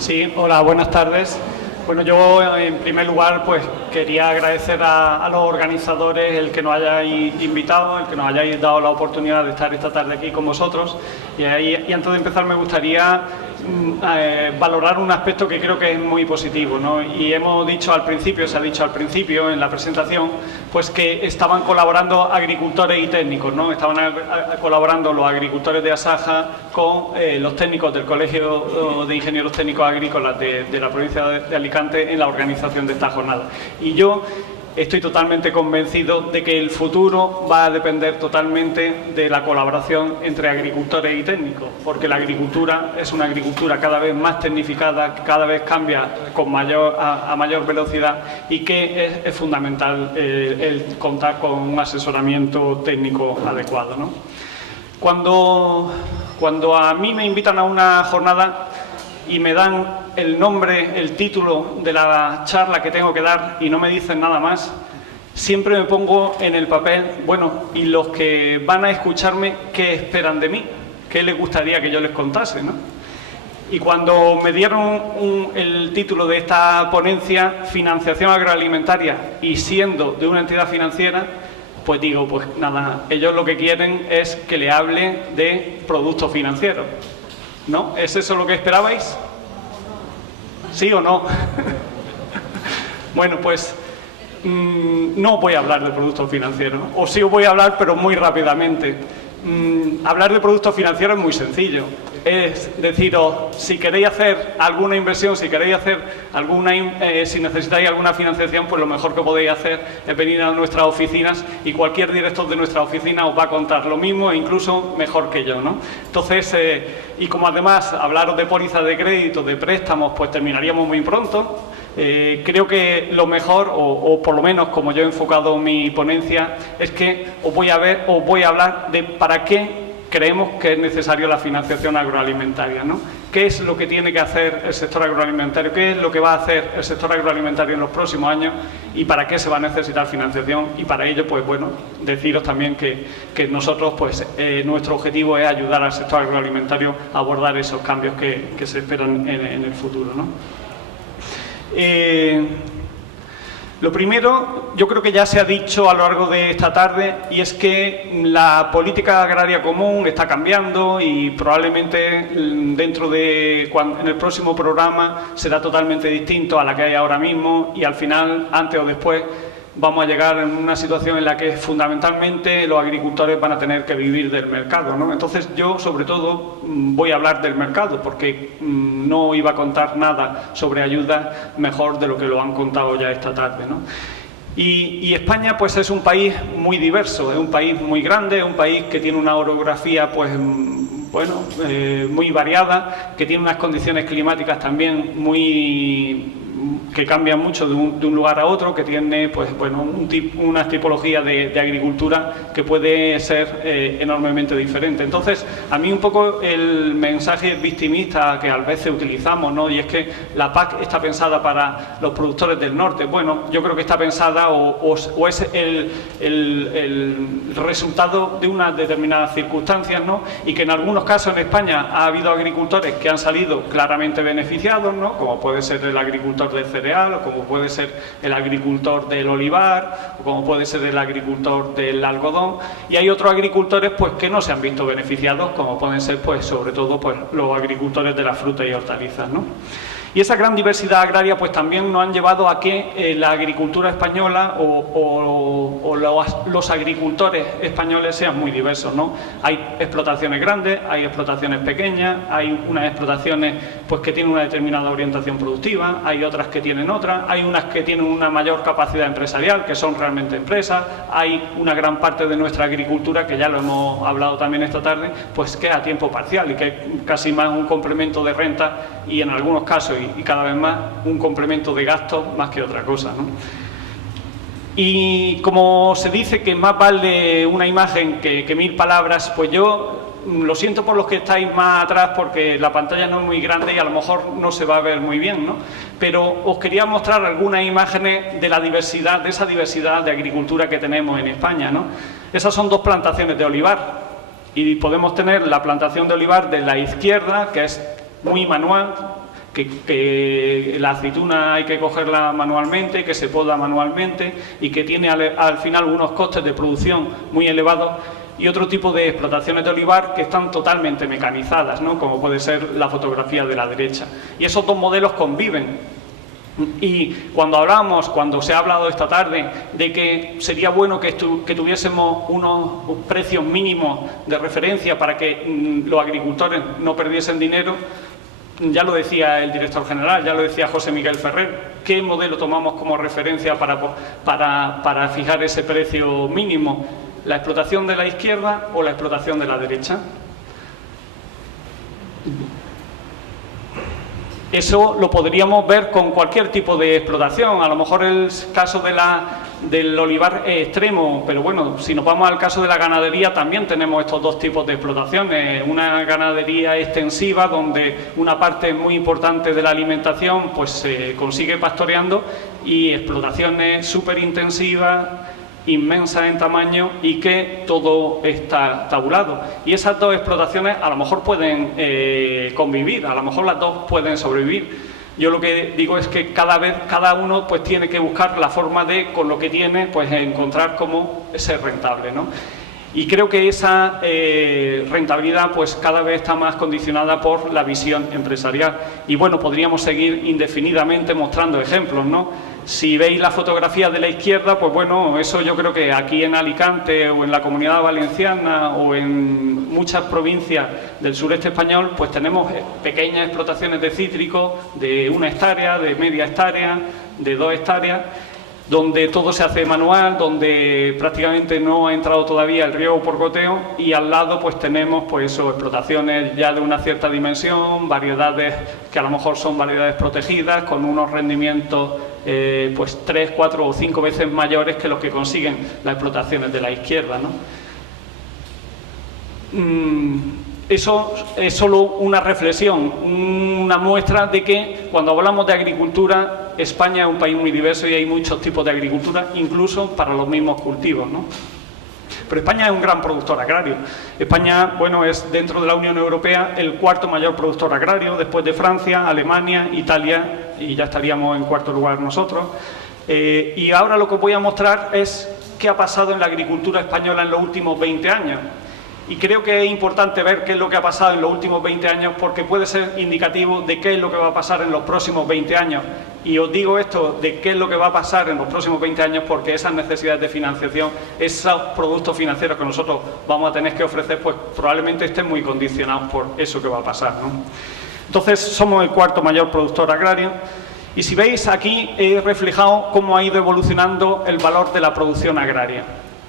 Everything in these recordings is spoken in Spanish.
Sí, hola, buenas tardes. Bueno, yo en primer lugar pues quería agradecer a los organizadores el que nos hayáis invitado, el que nos hayáis dado la oportunidad de estar esta tarde aquí con vosotros. Y antes de empezar me gustaría valorar un aspecto que creo que es muy positivo, ¿no? Y hemos dicho al principio, se ha dicho al principio en la presentación, pues que estaban colaborando agricultores y técnicos, ¿no? Estaban colaborando los agricultores de Asaja con los técnicos del Colegio de Ingenieros Técnicos Agrícolas de la provincia de Alicante en la organización de esta jornada. Y yo estoy totalmente convencido de que el futuro va a depender totalmente de la colaboración entre agricultores y técnicos, porque la agricultura es una agricultura cada vez más tecnificada, que cada vez cambia a mayor velocidad y que es fundamental el contar con un asesoramiento técnico adecuado, ¿no? Cuando a mí me invitan a una jornada y me dan el nombre, el título de la charla que tengo que dar y no me dicen nada más, siempre me pongo en el papel, bueno, y los que van a escucharme, ¿qué esperan de mí? ¿Qué les gustaría que yo les contase, ¿no? Y cuando me dieron el título de esta ponencia, financiación agroalimentaria, y siendo de una entidad financiera, pues digo, pues nada, ellos lo que quieren es que le hable de productos financieros, ¿no? ¿Es eso lo que esperabais? ¿Sí o no? Bueno, pues no voy a hablar de productos financieros, o sí os voy a hablar, pero muy rápidamente. Hablar de productos financieros es muy sencillo. Es deciros, si queréis hacer alguna inversión, si queréis hacer si necesitáis alguna financiación, pues lo mejor que podéis hacer es venir a nuestras oficinas y cualquier director de nuestra oficina os va a contar lo mismo e incluso mejor que yo, ¿no? Entonces, y como además hablaros de pólizas de crédito, de préstamos, pues terminaríamos muy pronto. Creo que lo mejor, o por lo menos como yo he enfocado mi ponencia, es que os voy a hablar de para qué creemos que es necesario la financiación agroalimentaria, ¿no? ¿Qué es lo que tiene que hacer el sector agroalimentario? ¿Qué es lo que va a hacer el sector agroalimentario en los próximos años? ¿Y para qué se va a necesitar financiación? Y para ello, pues bueno, deciros también que nosotros, pues nuestro objetivo es ayudar al sector agroalimentario a abordar esos cambios que se esperan en el futuro, ¿no? Lo primero, yo creo que ya se ha dicho a lo largo de esta tarde, y es que la política agraria común está cambiando y probablemente en el próximo programa será totalmente distinto a la que hay ahora mismo, y al final, antes o después, vamos a llegar a una situación en la que fundamentalmente los agricultores van a tener que vivir del mercado, ¿no? Entonces yo, sobre todo, voy a hablar del mercado, porque no iba a contar nada sobre ayuda mejor de lo que lo han contado ya esta tarde, ¿no? Y España, pues, es un país muy diverso, es un país muy grande, es un país que tiene una orografía, pues, bueno, muy variada, que tiene unas condiciones climáticas también que cambian mucho de un lugar a otro, que tiene, pues bueno, una tipología de agricultura que puede ser enormemente diferente. Entonces, a mí un poco el mensaje victimista que a veces utilizamos, ¿no? Y es que la PAC está pensada para los productores del norte. Bueno, yo creo que está pensada o es el resultado de unas determinadas circunstancias, ¿no? Y que en algunos casos en España ha habido agricultores que han salido claramente beneficiados, ¿no? Como puede ser el agricultor del cereal, o como puede ser el agricultor del olivar, o como puede ser el agricultor del algodón, y hay otros agricultores, pues, que no se han visto beneficiados, como pueden ser, pues, sobre todo, pues, los agricultores de las frutas y hortalizas, ¿no? Y esa gran diversidad agraria, pues, también nos han llevado a que la agricultura española o los agricultores españoles sean muy diversos, ¿no? Hay explotaciones grandes, hay explotaciones pequeñas, hay unas explotaciones, pues, que tienen una determinada orientación productiva, hay otras que tienen otra, hay unas que tienen una mayor capacidad empresarial, que son realmente empresas, hay una gran parte de nuestra agricultura, que ya lo hemos hablado también esta tarde, pues, que es a tiempo parcial y que es casi más un complemento de renta y en algunos casos y cada vez más un complemento de gastos más que otra cosa, ¿no? Y como se dice que más vale una imagen que 1000 palabras, pues yo lo siento por los que estáis más atrás, porque la pantalla no es muy grande y a lo mejor no se va a ver muy bien, ¿no? Pero os quería mostrar algunas imágenes de la diversidad, de esa diversidad de agricultura que tenemos en España, ¿no? Esas son 2 plantaciones de olivar, y podemos tener la plantación de olivar de la izquierda, que es muy manual, que la aceituna hay que cogerla manualmente, que se poda manualmente y que tiene al final unos costes de producción muy elevados, y otro tipo de explotaciones de olivar que están totalmente mecanizadas, ¿no? Como puede ser la fotografía de la derecha. Y esos dos modelos conviven. Y cuando se ha hablado esta tarde de que sería bueno que tuviésemos unos precios mínimos de referencia para que los agricultores no perdiesen dinero, ya lo decía el director general, ya lo decía José Miguel Ferrer, ¿qué modelo tomamos como referencia para fijar ese precio mínimo? ¿La explotación de la izquierda o la explotación de la derecha? Eso lo podríamos ver con cualquier tipo de explotación. A lo mejor el caso del olivar es extremo, pero bueno, si nos vamos al caso de la ganadería, también tenemos estos dos tipos de explotaciones. Una ganadería extensiva, donde una parte muy importante de la alimentación pues se consigue pastoreando, y explotaciones súper intensivas, inmensa en tamaño, y que todo está tabulado. Y esas dos explotaciones a lo mejor pueden convivir, a lo mejor las dos pueden sobrevivir. Yo lo que digo es que cada uno pues tiene que buscar la forma de, con lo que tiene, pues encontrar cómo ser rentable, ¿no? Y creo que esa rentabilidad pues cada vez está más condicionada por la visión empresarial. Y bueno, podríamos seguir indefinidamente mostrando ejemplos, ¿no? Si veis la fotografía de la izquierda, pues bueno, eso yo creo que aquí en Alicante o en la Comunidad Valenciana o en muchas provincias del sureste español, pues tenemos pequeñas explotaciones de cítricos de 1 hectárea, de media hectárea, de 2 hectáreas, donde todo se hace manual, donde prácticamente no ha entrado todavía el riego por goteo, y al lado pues tenemos pues eso, explotaciones ya de una cierta dimensión, variedades que a lo mejor son variedades protegidas, con unos rendimientos pues 3, 4 o 5 veces mayores que los que consiguen las explotaciones de la izquierda, ¿no? Eso es solo una reflexión, una muestra de que cuando hablamos de agricultura, España es un país muy diverso y hay muchos tipos de agricultura, incluso para los mismos cultivos, ¿no? Pero España es un gran productor agrario. España, bueno, es dentro de la Unión Europea el cuarto mayor productor agrario, después de Francia, Alemania, Italia, y ya estaríamos en cuarto lugar nosotros. Y ahora lo que voy a mostrar es qué ha pasado en la agricultura española en los últimos 20 años. Y creo que es importante ver qué es lo que ha pasado en los últimos 20 años, porque puede ser indicativo de qué es lo que va a pasar en los próximos 20 años. Y os digo esto de qué es lo que va a pasar en los próximos 20 años porque esas necesidades de financiación, esos productos financieros que nosotros vamos a tener que ofrecer, pues probablemente estén muy condicionados por eso que va a pasar, ¿no? Entonces, somos el cuarto mayor productor agrario. Y si veis aquí, he reflejado cómo ha ido evolucionando el valor de la producción agraria.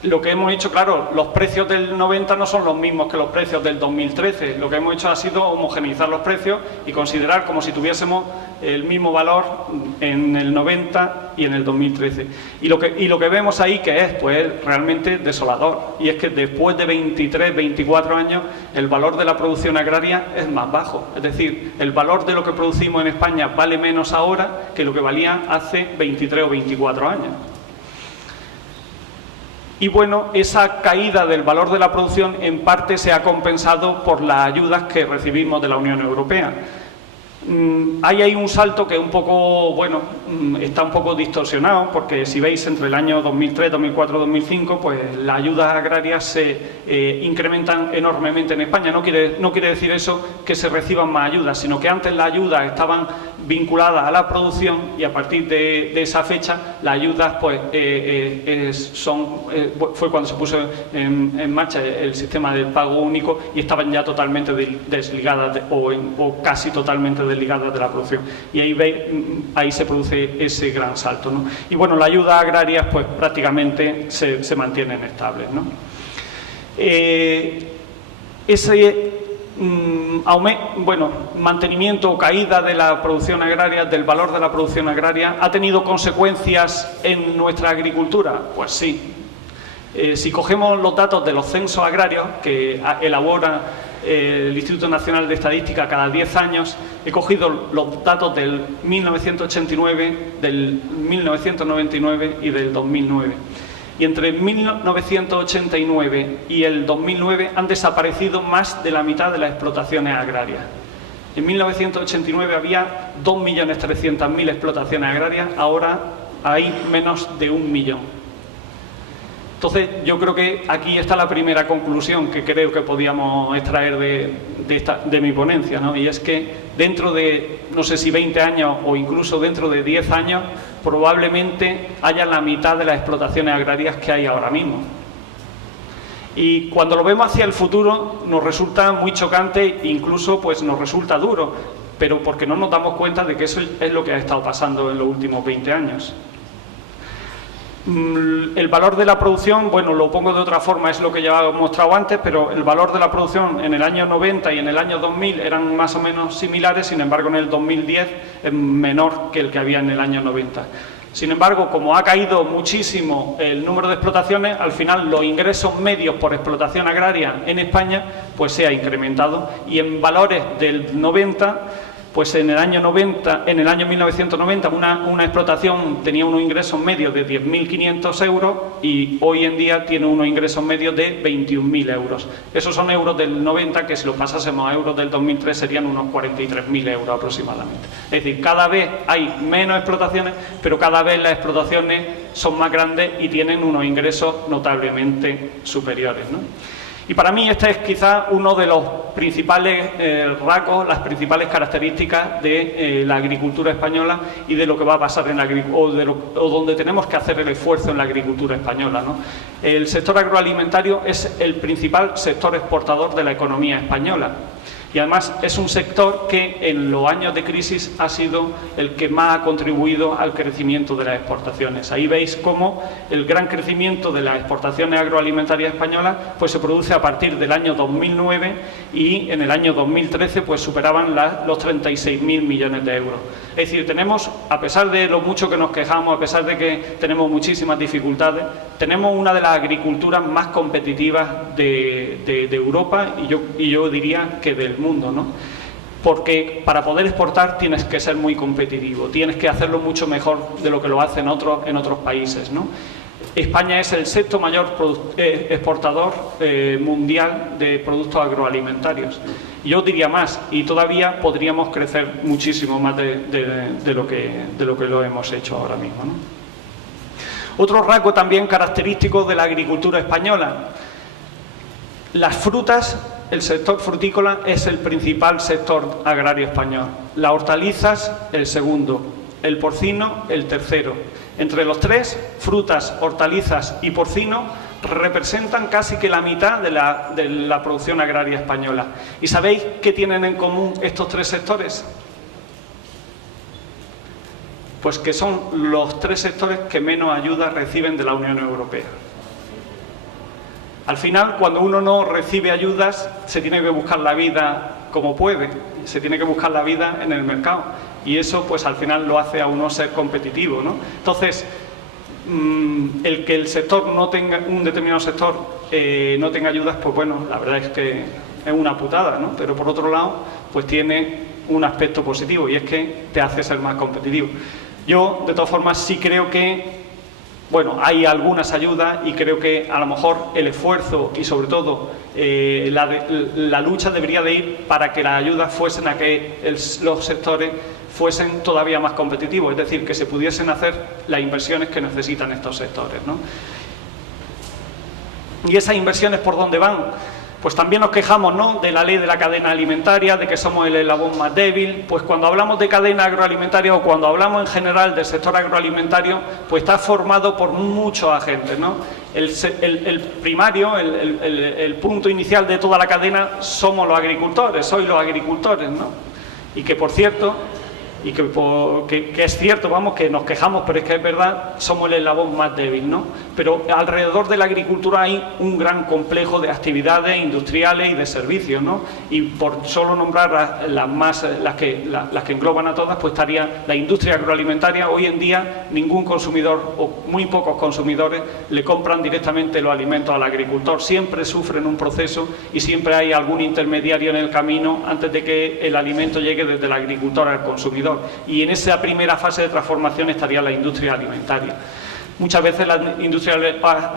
Lo que hemos hecho, claro, los precios del 90 no son los mismos que los precios del 2013. Lo que hemos hecho ha sido homogeneizar los precios y considerar como si tuviésemos el mismo valor en el 90 y en el 2013. Y lo que vemos ahí que es, pues, realmente desolador. Y es que después de 23, 24 años, el valor de la producción agraria es más bajo. Es decir, el valor de lo que producimos en España vale menos ahora que lo que valía hace 23 o 24 años. Y bueno, esa caída del valor de la producción en parte se ha compensado por las ayudas que recibimos de la Unión Europea. Hay ahí un salto que un poco, bueno, está un poco distorsionado, porque si veis entre el año 2003, 2004, 2005, pues las ayudas agrarias se incrementan enormemente en España. No quiere decir eso que se reciban más ayudas, sino que antes las ayudas estaban vinculadas a la producción y a partir de esa fecha las ayudas pues fue cuando se puso en marcha el sistema del pago único y estaban ya totalmente desligadas o casi totalmente desligadas de la producción. Y ahí se produce ese gran salto, ¿no? Y bueno, las ayudas agrarias pues prácticamente se mantienen estables, ¿no? Mantenimiento o caída de la producción agraria, del valor de la producción agraria, ¿ha tenido consecuencias en nuestra agricultura? Pues sí. Si cogemos los datos de los censos agrarios que elabora el Instituto Nacional de Estadística cada 10 años, he cogido los datos del 1989, del 1999 y del 2009. Y entre 1989 y el 2009 han desaparecido más de la mitad de las explotaciones agrarias. En 1989 había 2.300.000 explotaciones agrarias, ahora hay menos de 1 millón. Entonces, yo creo que aquí está la primera conclusión que creo que podíamos extraer de mi ponencia, ¿no? Y es que dentro de, no sé si 20 años o incluso dentro de 10 años, probablemente haya la mitad de las explotaciones agrarias que hay ahora mismo. Y cuando lo vemos hacia el futuro nos resulta muy chocante, incluso pues nos resulta duro, pero porque no nos damos cuenta de que eso es lo que ha estado pasando en los últimos 20 años. El valor de la producción, bueno, lo pongo de otra forma, es lo que ya he mostrado antes, pero el valor de la producción en el año 90 y en el año 2000 eran más o menos similares, sin embargo en el 2010 es menor que el que había en el año 90. Sin embargo, como ha caído muchísimo el número de explotaciones, al final los ingresos medios por explotación agraria en España pues se ha incrementado, y en valores del 90, pues en el año 1990 una explotación tenía unos ingresos medios de 10.500 euros y hoy en día tiene unos ingresos medios de 21.000 euros. Esos son euros del 90, que si los pasásemos a euros del 2003 serían unos 43.000 euros aproximadamente. Es decir, cada vez hay menos explotaciones, pero cada vez las explotaciones son más grandes y tienen unos ingresos notablemente superiores, ¿no? Y para mí este es quizás uno de los principales rasgos, las principales características de la agricultura española y de lo que va a pasar en la agricultura, o donde tenemos que hacer el esfuerzo en la agricultura española, ¿no? El sector agroalimentario es el principal sector exportador de la economía española. Y además es un sector que en los años de crisis ha sido el que más ha contribuido al crecimiento de las exportaciones. Ahí veis cómo el gran crecimiento de las exportaciones agroalimentarias españolas pues se produce a partir del año 2009 y en el año 2013 pues superaban los 36.000 millones de euros. Es decir, tenemos, a pesar de lo mucho que nos quejamos, a pesar de que tenemos muchísimas dificultades, tenemos una de las agriculturas más competitivas de Europa y yo diría que del mundo, ¿no? Porque para poder exportar tienes que ser muy competitivo, tienes que hacerlo mucho mejor de lo que lo hacen en otros países, ¿no? España es el sexto mayor exportador mundial de productos agroalimentarios. Yo diría más, y todavía podríamos crecer muchísimo más de lo que lo hemos hecho ahora mismo, ¿no? Otro rasgo también característico de la agricultura española: las frutas. El sector frutícola es el principal sector agrario español. Las hortalizas, el segundo. El porcino, el tercero. Entre los tres, frutas, hortalizas y porcino, representan casi que la mitad de la producción agraria española. ¿Y sabéis qué tienen en común estos tres sectores? Pues que son los tres sectores que menos ayuda reciben de la Unión Europea. Al final, cuando uno no recibe ayudas, se tiene que buscar la vida como puede, se tiene que buscar la vida en el mercado, y eso pues al final lo hace a uno ser competitivo, ¿no? Entonces, el que el sector no tenga, un determinado sector no tenga ayudas, pues bueno, la verdad es que es una putada, ¿no? Pero por otro lado, pues tiene un aspecto positivo, y es que te hace ser más competitivo. Yo, de todas formas, sí creo que, bueno, hay algunas ayudas, y creo que a lo mejor el esfuerzo y sobre todo la lucha debería de ir para que las ayudas fuesen a que los sectores fuesen todavía más competitivos, es decir, que se pudiesen hacer las inversiones que necesitan estos sectores, ¿no? ¿Y esas inversiones por dónde van? Pues también nos quejamos, ¿no?, de la ley de la cadena alimentaria, de que somos el eslabón más débil. Pues cuando hablamos de cadena agroalimentaria, o cuando hablamos en general del sector agroalimentario, pues está formado por muchos agentes, ¿no? El primario, el punto inicial de toda la cadena somos los agricultores, sois los agricultores, ¿no? Y que, por cierto, y que es cierto, vamos, que nos quejamos, pero es que es verdad, somos el eslabón más débil, ¿no? Pero alrededor de la agricultura hay un gran complejo de actividades industriales y de servicios, ¿no? Y por solo nombrar las que engloban a todas, pues estaría la industria agroalimentaria. Hoy en día ningún consumidor, o muy pocos consumidores, le compran directamente los alimentos al agricultor. Siempre sufren un proceso y siempre hay algún intermediario en el camino antes de que el alimento llegue desde el agricultor al consumidor. Y en esa primera fase de transformación estaría la industria alimentaria. Muchas veces la industria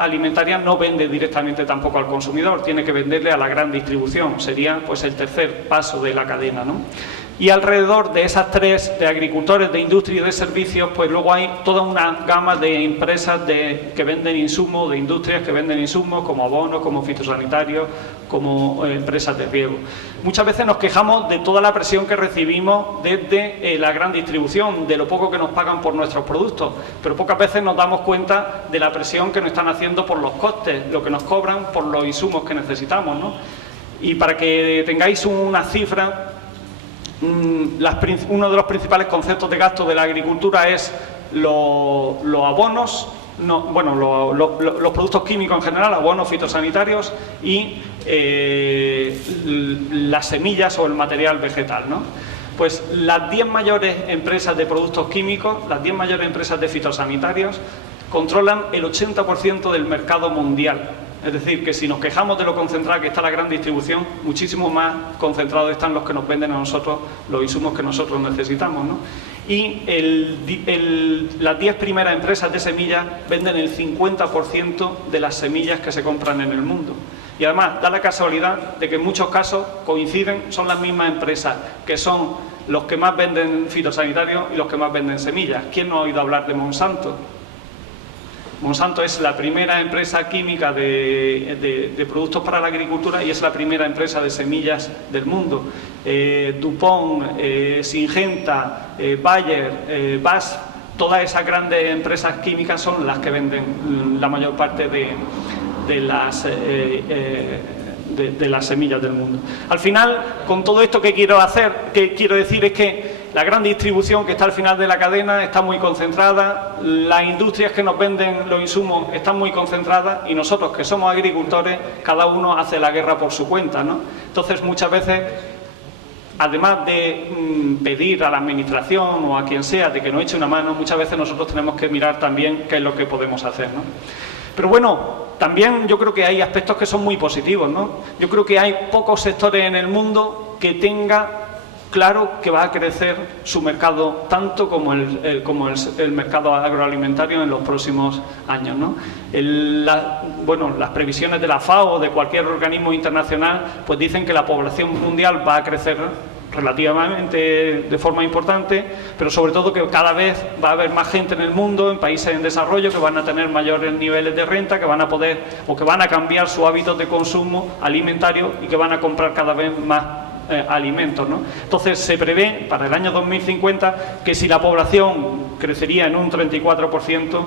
alimentaria no vende directamente tampoco al consumidor, tiene que venderle a la gran distribución. Sería pues el tercer paso de la cadena, ¿no? Y alrededor de esas tres, de agricultores, de industria y de servicios, pues luego hay toda una gama de empresas que venden insumos, de industrias que venden insumos, como abonos, como fitosanitarios, como empresas de riego. Muchas veces nos quejamos de toda la presión que recibimos desde la gran distribución, de lo poco que nos pagan por nuestros productos, pero pocas veces nos damos cuenta de la presión que nos están haciendo por los costes, lo que nos cobran por los insumos que necesitamos, ¿no? Y para que tengáis una cifra, uno de los principales conceptos de gasto de la agricultura es los abonos, los productos químicos en general, abonos fitosanitarios y las semillas o el material vegetal, ¿no? Pues las 10 mayores empresas de productos químicos, las 10 mayores empresas de fitosanitarios, controlan el 80% del mercado mundial. Es decir, que si nos quejamos de lo concentrada que está la gran distribución, muchísimo más concentrados están los que nos venden a nosotros los insumos que nosotros necesitamos, ¿no? Y las 10 primeras empresas de semillas venden el 50% de las semillas que se compran en el mundo. Y además, da la casualidad de que en muchos casos coinciden, son las mismas empresas, que son los que más venden fitosanitarios y los que más venden semillas. ¿Quién no ha oído hablar de Monsanto? Monsanto es la primera empresa química de productos para la agricultura y es la primera empresa de semillas del mundo. DuPont, Syngenta, Bayer, BASF, todas esas grandes empresas químicas son las que venden la mayor parte de las semillas del mundo. Al final, con todo esto que quiero decir es que la gran distribución que está al final de la cadena está muy concentrada, las industrias que nos venden los insumos están muy concentradas y nosotros, que somos agricultores, cada uno hace la guerra por su cuenta, ¿no? Entonces, muchas veces, además de pedir a la administración o a quien sea de que nos eche una mano, muchas veces nosotros tenemos que mirar también qué es lo que podemos hacer, ¿no? Pero bueno, también yo creo que hay aspectos que son muy positivos, ¿no? Yo creo que hay pocos sectores en el mundo que tenga claro que va a crecer su mercado tanto como el mercado agroalimentario en los próximos años, ¿no? Las previsiones de la FAO o de cualquier organismo internacional pues dicen que la población mundial va a crecer relativamente de forma importante, pero sobre todo que cada vez va a haber más gente en el mundo, en países en desarrollo, que van a tener mayores niveles de renta, que van a poder o que van a cambiar sus hábitos de consumo alimentario y que van a comprar cada vez más alimentos, ¿no? Entonces se prevé para el año 2050 que si la población crecería en un 34%,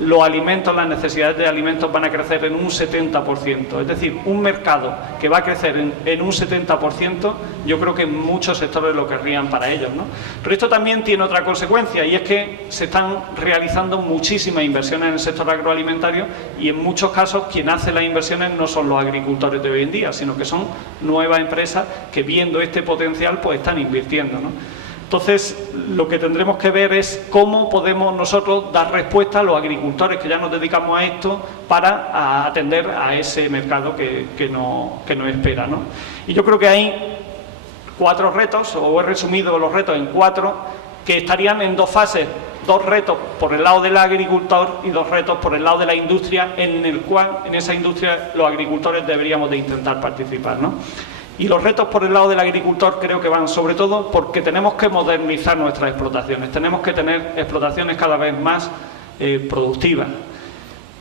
los alimentos, las necesidades de alimentos van a crecer en un 70%. Es decir, un mercado que va a crecer en un 70%, yo creo que muchos sectores lo querrían para ellos, ¿no? Pero esto también tiene otra consecuencia y es que se están realizando muchísimas inversiones en el sector agroalimentario y en muchos casos quien hace las inversiones no son los agricultores de hoy en día, sino que son nuevas empresas que viendo este potencial pues están invirtiendo, ¿no? Entonces, lo que tendremos que ver es cómo podemos nosotros dar respuesta a los agricultores que ya nos dedicamos a esto para atender a ese mercado que nos espera, ¿no? Y yo creo que hay 4 retos, o he resumido los retos en 4, que estarían en 2 fases. 2 retos por el lado del agricultor y 2 retos por el lado de la industria, en el cual, en esa industria, los agricultores deberíamos de intentar participar, ¿no? Y los retos por el lado del agricultor creo que van sobre todo porque tenemos que modernizar nuestras explotaciones, tenemos que tener explotaciones cada vez más productivas.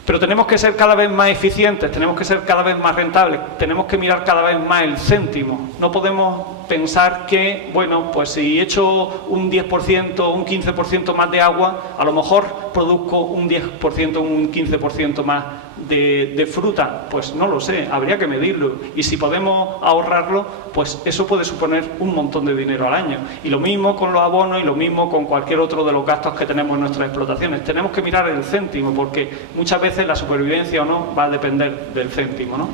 Pero tenemos que ser cada vez más eficientes, tenemos que ser cada vez más rentables, tenemos que mirar cada vez más el céntimo. No podemos pensar que, bueno, pues si echo un 10%, un 15% más de agua, a lo mejor produzco un 10%, un 15% más de fruta. Pues no lo sé, habría que medirlo. Y si podemos ahorrarlo, pues eso puede suponer un montón de dinero al año. Y lo mismo con los abonos y lo mismo con cualquier otro de los gastos que tenemos en nuestras explotaciones. Tenemos que mirar el céntimo, porque muchas veces la supervivencia o no va a depender del céntimo, ¿no?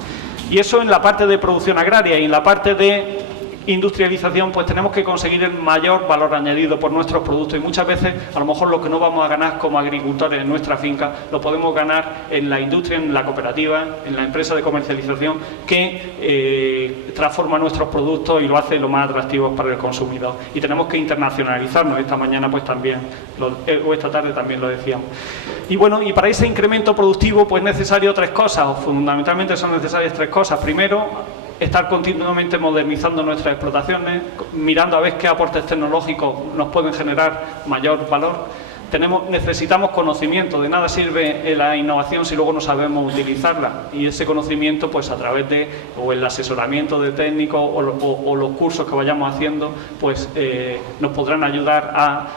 Y eso en la parte de producción agraria y en la parte de industrialización, pues tenemos que conseguir el mayor valor añadido por nuestros productos y muchas veces a lo mejor lo que no vamos a ganar como agricultores en nuestra finca lo podemos ganar en la industria, en la cooperativa, en la empresa de comercialización que transforma nuestros productos y lo hace lo más atractivos para el consumidor. Y tenemos que internacionalizarnos. Esta mañana pues también, o esta tarde también lo decíamos. Y bueno, y para ese incremento productivo pues es necesario 3 cosas, o fundamentalmente son necesarias 3 cosas. Primero, estar continuamente modernizando nuestras explotaciones, mirando a ver qué aportes tecnológicos nos pueden generar mayor valor. Necesitamos conocimiento, de nada sirve la innovación si luego no sabemos utilizarla, y ese conocimiento pues a través de o el asesoramiento de técnicos o los cursos que vayamos haciendo pues nos podrán ayudar a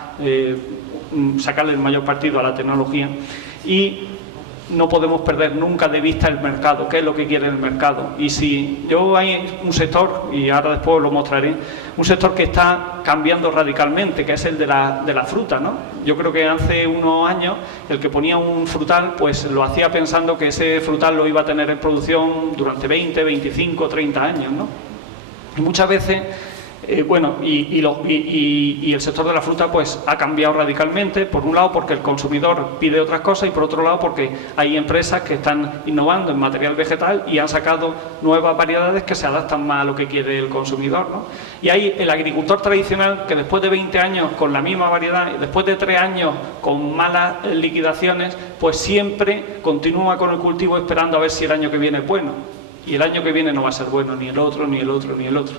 sacarle el mayor partido a la tecnología. Y no podemos perder nunca de vista el mercado, qué es lo que quiere el mercado. Y si hay un sector, y ahora después lo mostraré, un sector que está cambiando radicalmente, que es el de la fruta, ¿no? Yo creo que hace unos años el que ponía un frutal pues lo hacía pensando que ese frutal lo iba a tener en producción durante 20, 25, 30 años, ¿no? Y muchas veces y el sector de la fruta pues ha cambiado radicalmente, por un lado porque el consumidor pide otras cosas y por otro lado porque hay empresas que están innovando en material vegetal y han sacado nuevas variedades que se adaptan más a lo que quiere el consumidor, ¿no? Y hay el agricultor tradicional que después de 20 años con la misma variedad y después de 3 años con malas liquidaciones, pues siempre continúa con el cultivo esperando a ver si el año que viene es bueno. Y el año que viene no va a ser bueno ni el otro, ni el otro, ni el otro.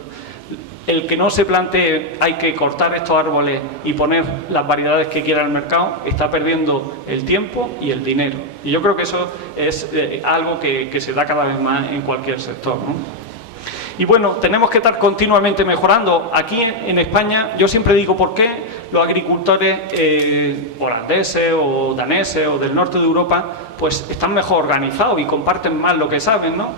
El que no se plantee hay que cortar estos árboles y poner las variedades que quiera el mercado está perdiendo el tiempo y el dinero. Y yo creo que eso es algo que se da cada vez más en cualquier sector, ¿no? Y bueno, tenemos que estar continuamente mejorando. Aquí en España yo siempre digo por qué los agricultores holandeses o daneses o del norte de Europa pues están mejor organizados y comparten más lo que saben, ¿no?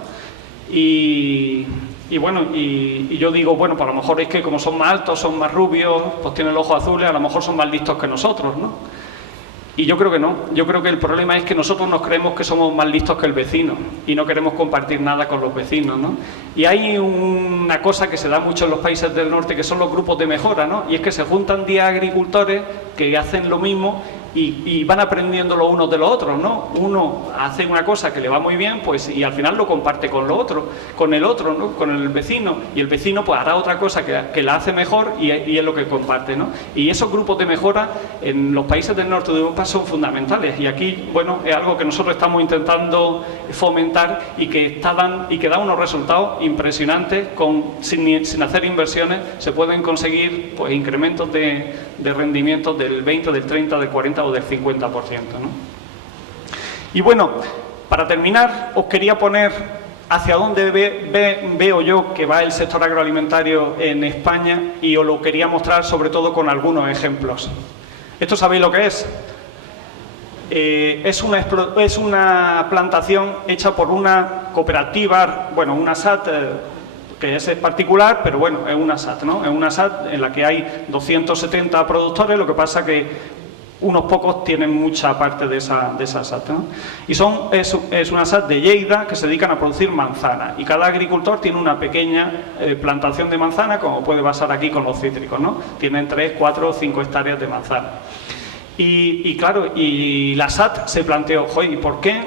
Y yo digo, bueno, pues a lo mejor es que como son más altos, son más rubios, pues tienen los ojos azules, a lo mejor son más listos que nosotros, ¿no? Y yo creo que no. Yo creo que el problema es que nosotros nos creemos que somos más listos que el vecino y no queremos compartir nada con los vecinos, ¿no? Y hay una cosa que se da mucho en los países del norte, que son los grupos de mejora, ¿no? Y es que se juntan 10 agricultores que hacen lo mismo y van aprendiendo los unos de los otros, ¿no? Uno hace una cosa que le va muy bien, pues, y al final lo comparte con lo otro, con el otro, ¿no? Con el vecino, y el vecino pues hará otra cosa que la hace mejor y es lo que comparte, ¿no? Y esos grupos de mejora en los países del norte de Europa son fundamentales, y aquí, bueno, es algo que nosotros estamos intentando fomentar y que da unos resultados impresionantes. Sin hacer inversiones se pueden conseguir pues incrementos de rendimientos del 20, del 30, del 40 o del 50%, ¿no? Y bueno, para terminar, os quería poner hacia dónde veo yo que va el sector agroalimentario en España, y os lo quería mostrar sobre todo con algunos ejemplos. ¿Esto sabéis lo que es? Es una plantación hecha por una cooperativa, bueno, una SAT, que es particular, pero bueno, es una SAT, ¿no? Es una SAT en la que hay 270 productores, lo que pasa que unos pocos tienen mucha parte de esa SAT, ¿no? Y es una SAT de Lleida que se dedican a producir manzana, y cada agricultor tiene una pequeña plantación de manzana, como puede pasar aquí con los cítricos, ¿no? Tienen 3, 4 o 5 hectáreas de manzana. Y claro, y la SAT se planteó, ¿y por qué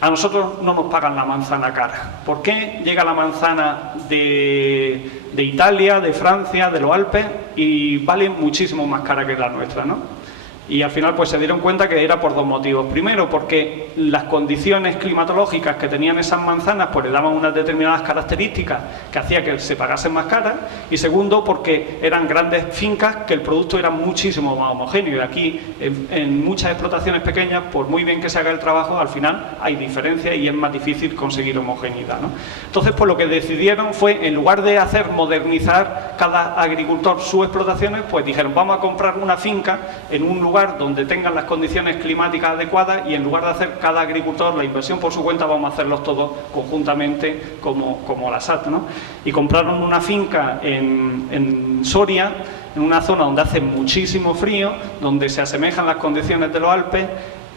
a nosotros no nos pagan la manzana cara? ¿Por qué llega la manzana de Italia, de Francia, de los Alpes, y vale muchísimo más cara que la nuestra, ¿no? Y al final pues se dieron cuenta que era por dos motivos. Primero, porque las condiciones climatológicas que tenían esas manzanas pues le daban unas determinadas características que hacía que se pagasen más caras. Y segundo, porque eran grandes fincas que el producto era muchísimo más homogéneo. Y aquí, en muchas explotaciones pequeñas, por muy bien que se haga el trabajo, al final hay diferencias y es más difícil conseguir homogeneidad, ¿no? Entonces, pues lo que decidieron fue, en lugar de modernizar cada agricultor sus explotaciones, pues dijeron, vamos a comprar una finca en un lugar donde tengan las condiciones climáticas adecuadas, y en lugar de hacer cada agricultor la inversión por su cuenta, vamos a hacerlos todos conjuntamente como la SAT, ¿no? Y compraron una finca en Soria, en una zona donde hace muchísimo frío, donde se asemejan las condiciones de los Alpes,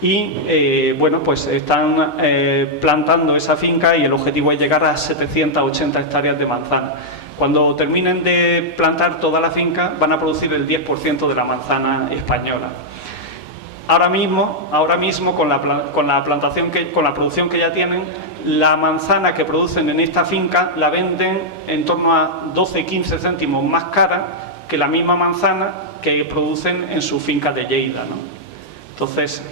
y bueno, pues están plantando esa finca, y el objetivo es llegar a 780 hectáreas de manzana. Cuando terminen de plantar toda la finca, van a producir el 10% de la manzana española. Ahora mismo con la producción que ya tienen, la manzana que producen en esta finca la venden en torno a 12-15 céntimos más cara que la misma manzana que producen en su finca de Lleida, ¿no? Entonces,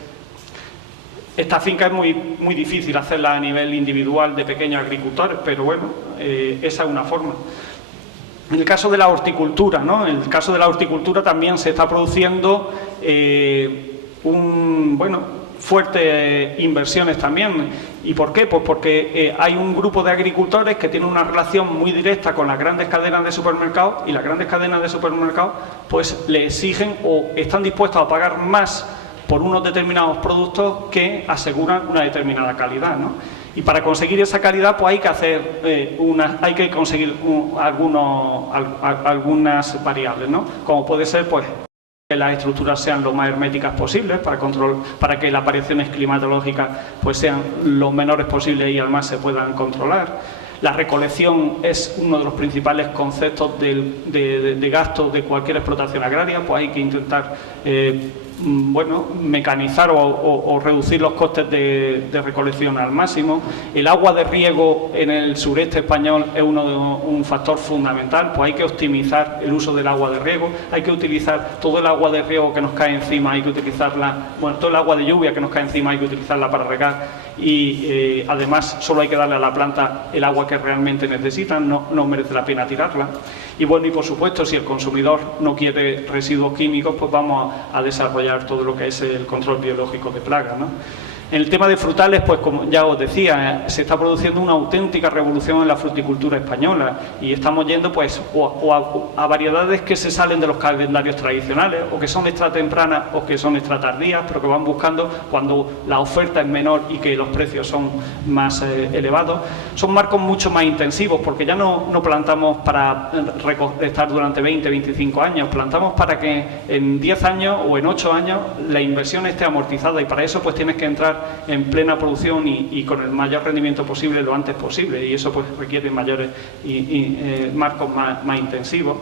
Esta finca es muy difícil hacerla a nivel individual de pequeños agricultores, pero bueno, esa es una forma. En el caso de la horticultura, ¿no? En el caso de la horticultura también se está produciendo fuertes inversiones también. ¿Y por qué? Pues porque hay un grupo de agricultores que tiene una relación muy directa con las grandes cadenas de supermercados, y las grandes cadenas de supermercados pues le exigen o están dispuestos a pagar más por unos determinados productos que aseguran una determinada calidad, ¿no? Y para conseguir esa calidad pues hay que hacer conseguir algunas variables, ¿no? Como puede ser pues que las estructuras sean lo más herméticas posibles para que las variaciones climatológicas pues sean lo menores posibles y además se puedan controlar. La recolección es uno de los principales conceptos de gasto de cualquier explotación agraria, pues hay que intentar mecanizar o reducir los costes de recolección al máximo. El agua de riego en el sureste español es un factor fundamental, pues hay que optimizar el uso del agua de riego, hay que utilizar todo el agua de riego que nos cae encima, hay que utilizarla, todo el agua de lluvia que nos cae encima hay que utilizarla para regar, y además solo hay que darle a la planta el agua que realmente necesitan, no merece la pena tirarla. Y bueno, y por supuesto, si el consumidor no quiere residuos químicos, pues vamos a desarrollar todo lo que es el control biológico de plagas, ¿no? En el tema de frutales, pues como ya os decía, se está produciendo una auténtica revolución en la fruticultura española y estamos yendo pues a variedades que se salen de los calendarios tradicionales, o que son extra tempranas o que son extra tardías, pero que van buscando cuando la oferta es menor y que los precios son más elevados. Son marcos mucho más intensivos, porque ya no plantamos para estar durante 20, 25 años, plantamos para que en 10 años o en 8 años la inversión esté amortizada, y para eso pues tienes que entrar en plena producción y con el mayor rendimiento posible lo antes posible, y eso pues requiere mayores marcos más intensivos.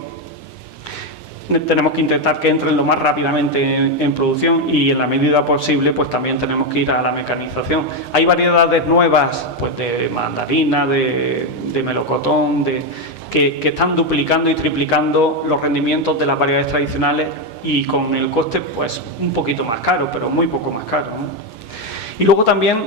Tenemos que intentar que entren lo más rápidamente en producción, y en la medida posible pues también tenemos que ir a la mecanización. Hay variedades nuevas pues de mandarina, de melocotón, que están duplicando y triplicando los rendimientos de las variedades tradicionales, y con el coste pues un poquito más caro, pero muy poco más caro, ¿no? Y luego también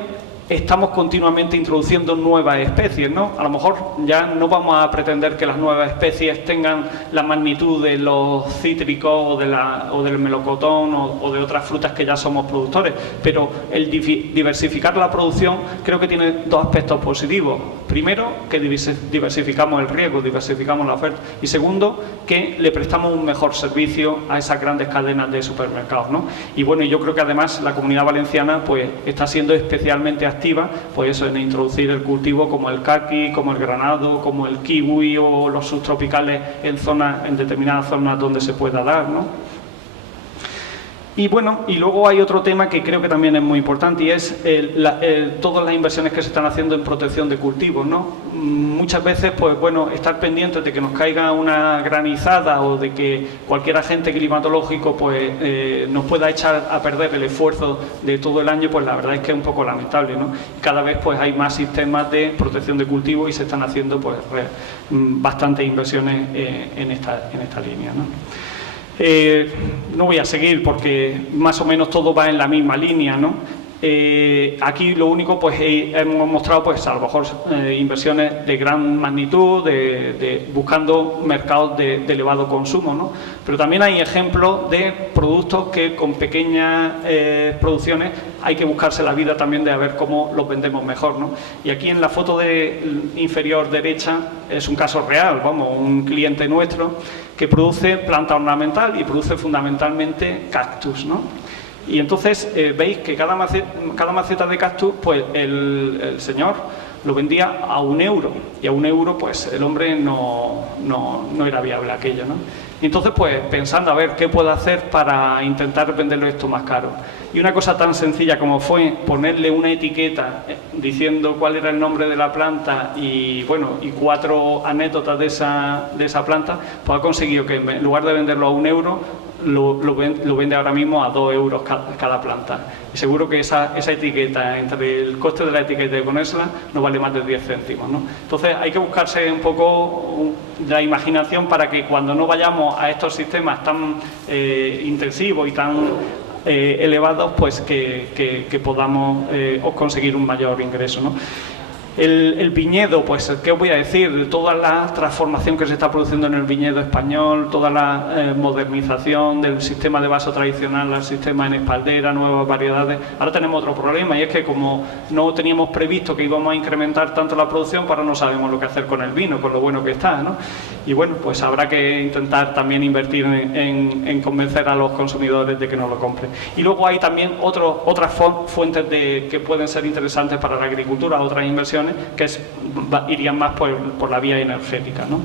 estamos continuamente introduciendo nuevas especies, ¿no? A lo mejor ya no vamos a pretender que las nuevas especies tengan la magnitud de los cítricos o del melocotón o de otras frutas que ya somos productores, pero el diversificar la producción creo que tiene dos aspectos positivos. Primero, que diversificamos el riego, diversificamos la oferta, y segundo, que le prestamos un mejor servicio a esas grandes cadenas de supermercados, ¿no? Y bueno, yo creo que además la Comunidad Valenciana pues está siendo especialmente activa, pues eso, en introducir el cultivo como el caqui, como el granado, como el kiwi o los subtropicales en determinadas zonas donde se pueda dar, ¿no? Y bueno, y luego hay otro tema que creo que también es muy importante, y es todas las inversiones que se están haciendo en protección de cultivos, ¿no? Muchas veces, pues bueno, estar pendientes de que nos caiga una granizada o de que cualquier agente climatológico pues nos pueda echar a perder el esfuerzo de todo el año, pues la verdad es que es un poco lamentable, ¿no? Cada vez pues hay más sistemas de protección de cultivos y se están haciendo pues bastantes inversiones en esta línea, ¿no? No voy a seguir porque más o menos todo va en la misma línea, ¿no? Aquí lo único, pues hemos mostrado pues a lo mejor inversiones de gran magnitud, buscando mercados de elevado consumo, ¿no? Pero también hay ejemplos de productos que con pequeñas producciones hay que buscarse la vida también de a ver cómo los vendemos mejor, ¿no? Y aquí en la foto inferior derecha es un caso real, vamos, un cliente nuestro que produce planta ornamental y produce fundamentalmente cactus, ¿no? Y entonces veis que cada maceta de cactus, pues el señor lo vendía a €1, y a €1 pues el hombre no era viable aquello, ¿no? Y entonces pues pensando a ver qué puedo hacer para intentar venderlo esto más caro. Y una cosa tan sencilla como fue ponerle una etiqueta diciendo cuál era el nombre de la planta y bueno, y 4 anécdotas de esa planta, pues ha conseguido que en lugar de venderlo a €1, lo vende ahora mismo a €2 cada planta. Y seguro que esa etiqueta, entre el coste de la etiqueta y ponérsela, no vale más de 10 céntimos, ¿no? Entonces hay que buscarse un poco la imaginación para que cuando no vayamos a estos sistemas tan intensivos y tan elevados, pues que podamos conseguir un mayor ingreso, ¿no? El viñedo, pues, ¿qué os voy a decir? Toda la transformación que se está produciendo en el viñedo español, toda la modernización del sistema de vaso tradicional al sistema en espaldera, nuevas variedades. Ahora tenemos otro problema, y es que como no teníamos previsto que íbamos a incrementar tanto la producción, pues ahora no sabemos lo que hacer con el vino, con lo bueno que está, ¿no? Y bueno, pues habrá que intentar también invertir en convencer a los consumidores de que nos lo compren. Y luego hay también otras fuentes que pueden ser interesantes para la agricultura, otras inversiones, que irían más por la vía energética, ¿no?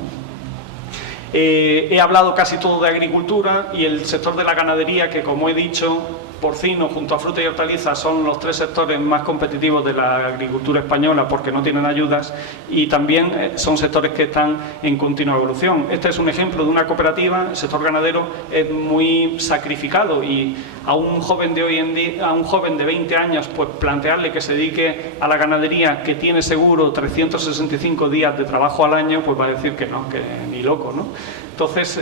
He hablado casi todo de agricultura, y el sector de la ganadería, que como he dicho, porcino junto a fruta y hortalizas son los 3 sectores más competitivos de la agricultura española porque no tienen ayudas, y también son sectores que están en continua evolución. Este es un ejemplo de una cooperativa. El sector ganadero es muy sacrificado, y a un joven de hoy en día, a un joven de 20 años, pues plantearle que se dedique a la ganadería, que tiene seguro 365 días de trabajo al año, pues va a decir que no, que ni loco, ¿no? Entonces,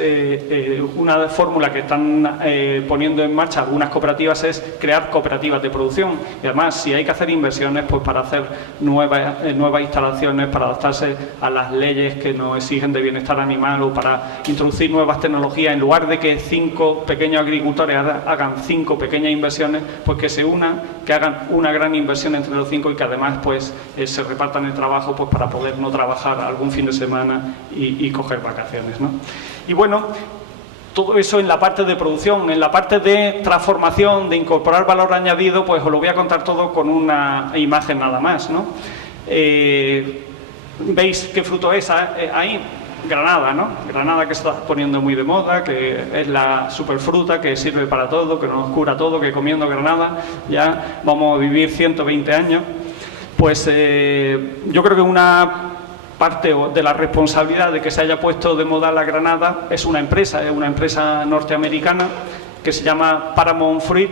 una fórmula que están poniendo en marcha algunas cooperativas es crear cooperativas de producción. Y además, si hay que hacer inversiones, pues para hacer nuevas instalaciones, para adaptarse a las leyes que nos exigen de bienestar animal, o para introducir nuevas tecnologías, en lugar de que 5 pequeños agricultores hagan 5 pequeñas inversiones, pues que se unan, que hagan una gran inversión entre los 5, y que además pues se repartan el trabajo, pues para poder no trabajar algún fin de semana y coger vacaciones, ¿no? Y bueno, todo eso en la parte de producción. En la parte de transformación, de incorporar valor añadido, pues os lo voy a contar todo con una imagen nada más, ¿no? ¿Veis qué fruto es ahí? Granada, ¿no? Granada, que se está poniendo muy de moda, que es la superfruta que sirve para todo, que nos cura todo, que comiendo granada ya vamos a vivir 120 años. Pues yo creo que una parte de la responsabilidad de que se haya puesto de moda la granada es una empresa norteamericana que se llama Paramount Fruit,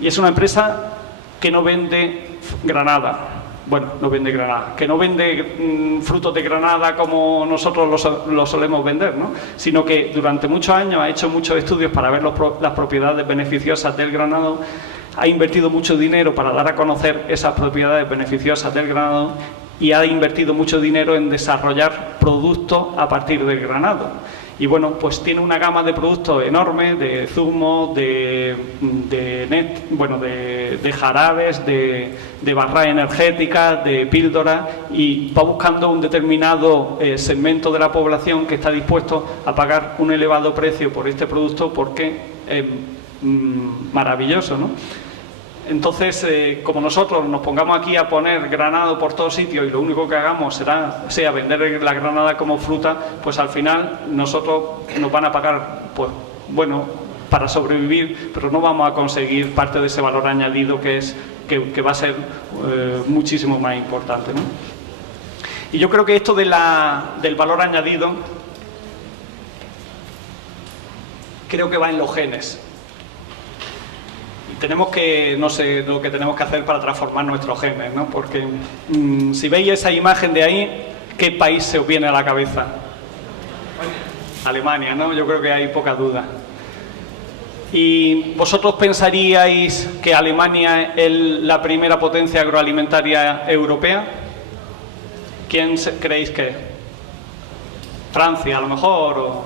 y es una empresa que no vende granada. Bueno, no vende granada, que no vende frutos de granada como nosotros lo solemos vender, ¿no? Sino que durante muchos años ha hecho muchos estudios para ver las propiedades beneficiosas del granado, ha invertido mucho dinero para dar a conocer esas propiedades beneficiosas del granado, y ha invertido mucho dinero en desarrollar productos a partir del granado. Y bueno, pues tiene una gama de productos enorme, de zumos, de jarabes, de barras energéticas, de píldoras, y va buscando un determinado segmento de la población que está dispuesto a pagar un elevado precio por este producto porque es maravilloso, ¿no? Entonces, como nosotros nos pongamos aquí a poner granado por todos sitios y lo único que hagamos sea vender la granada como fruta, pues al final nosotros nos van a pagar, pues bueno, para sobrevivir, pero no vamos a conseguir parte de ese valor añadido que va a ser muchísimo más importante, ¿no? Y yo creo que esto del valor añadido creo que va en los genes. Tenemos que, no sé lo que tenemos que hacer para transformar nuestros genes, ¿no? Porque si veis esa imagen de ahí, ¿qué país se os viene a la cabeza? Alemania, ¿no? Yo creo que hay poca duda. ¿Y vosotros pensaríais que Alemania es la primera potencia agroalimentaria europea? ¿Quién creéis que es? ¿Francia, a lo mejor?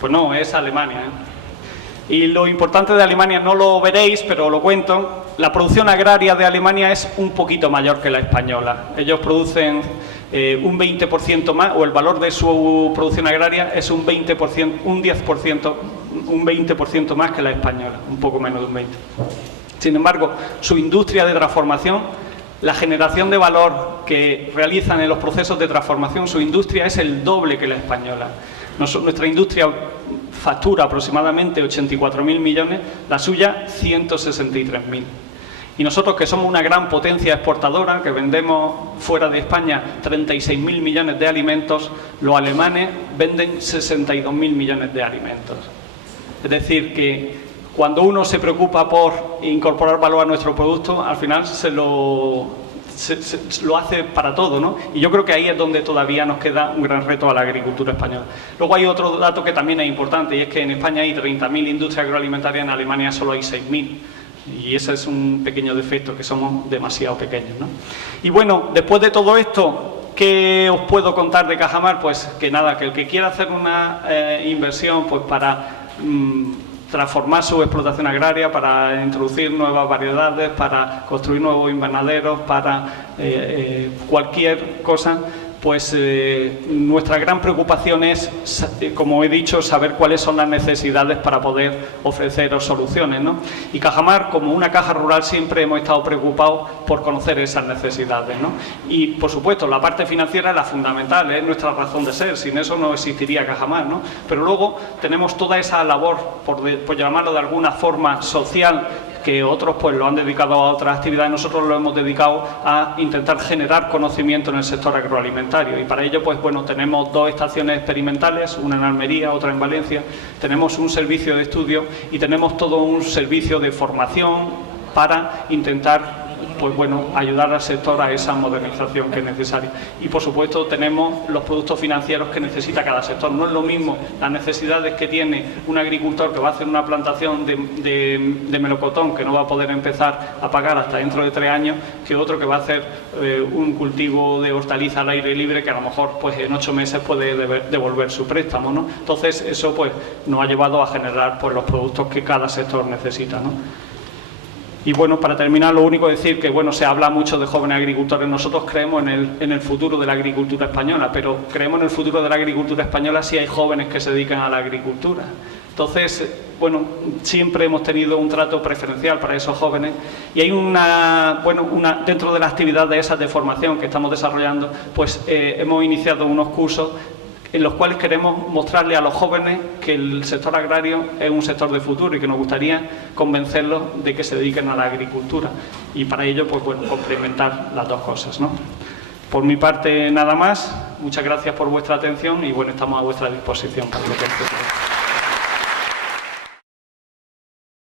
Pues no, es Alemania, ¿eh? Y lo importante de Alemania, no lo veréis, pero lo cuento, la producción agraria de Alemania es un poquito mayor que la española. Ellos producen un 20% más, o el valor de su producción agraria es un 20%, un 10%, un 20% más que la española, un poco menos de un 20%. Sin embargo, su industria de transformación, la generación de valor que realizan en los procesos de transformación, su industria es el doble que la española. Nuestra industria factura aproximadamente 84.000 millones, la suya 163.000. Y nosotros, que somos una gran potencia exportadora, que vendemos fuera de España 36.000 millones de alimentos, los alemanes venden 62.000 millones de alimentos. Es decir, que cuando uno se preocupa por incorporar valor a nuestro producto, al final se lo lo hace para todo, ¿no? Y yo creo que ahí es donde todavía nos queda un gran reto a la agricultura española. Luego hay otro dato que también es importante, y es que en España hay 30.000 industrias agroalimentarias, en Alemania solo hay 6.000. Y ese es un pequeño defecto, que somos demasiado pequeños, ¿no? Y bueno, después de todo esto, ¿qué os puedo contar de Cajamar? Pues que nada, que el que quiera hacer una inversión pues para transformar su explotación agraria, para introducir nuevas variedades, para construir nuevos invernaderos, para cualquier cosa, pues nuestra gran preocupación es, como he dicho, saber cuáles son las necesidades para poder ofreceros soluciones, ¿no? Y Cajamar, como una caja rural, siempre hemos estado preocupados por conocer esas necesidades, ¿no? Y, por supuesto, la parte financiera es la fundamental, es nuestra razón de ser, sin eso no existiría Cajamar, ¿no? Pero luego tenemos toda esa labor, por llamarlo de alguna forma, social, que otros pues lo han dedicado a otras actividades. Nosotros lo hemos dedicado a intentar generar conocimiento en el sector agroalimentario, y para ello pues bueno, tenemos 2 estaciones experimentales, una en Almería, otra en Valencia, tenemos un servicio de estudio y tenemos todo un servicio de formación para intentar pues bueno, ayudar al sector a esa modernización que es necesaria. Y por supuesto tenemos los productos financieros que necesita cada sector. No es lo mismo las necesidades que tiene un agricultor que va a hacer una plantación de melocotón, que no va a poder empezar a pagar hasta dentro de 3 años, que otro que va a hacer un cultivo de hortaliza al aire libre, que a lo mejor pues en 8 meses puede devolver su préstamo, ¿no? Entonces eso pues nos ha llevado a generar pues los productos que cada sector necesita, ¿no? Y bueno, para terminar, lo único es decir que bueno, se habla mucho de jóvenes agricultores. Nosotros creemos en el futuro de la agricultura española, pero creemos en el futuro de la agricultura española si hay jóvenes que se dedican a la agricultura. Entonces, bueno, siempre hemos tenido un trato preferencial para esos jóvenes, y hay dentro de la actividad de esas de formación que estamos desarrollando, pues hemos iniciado unos cursos en los cuales queremos mostrarle a los jóvenes que el sector agrario es un sector de futuro y que nos gustaría convencerlos de que se dediquen a la agricultura. Y para ello, pues bueno, complementar las 2 cosas, ¿no? Por mi parte, nada más. Muchas gracias por vuestra atención y bueno, estamos a vuestra disposición para lo que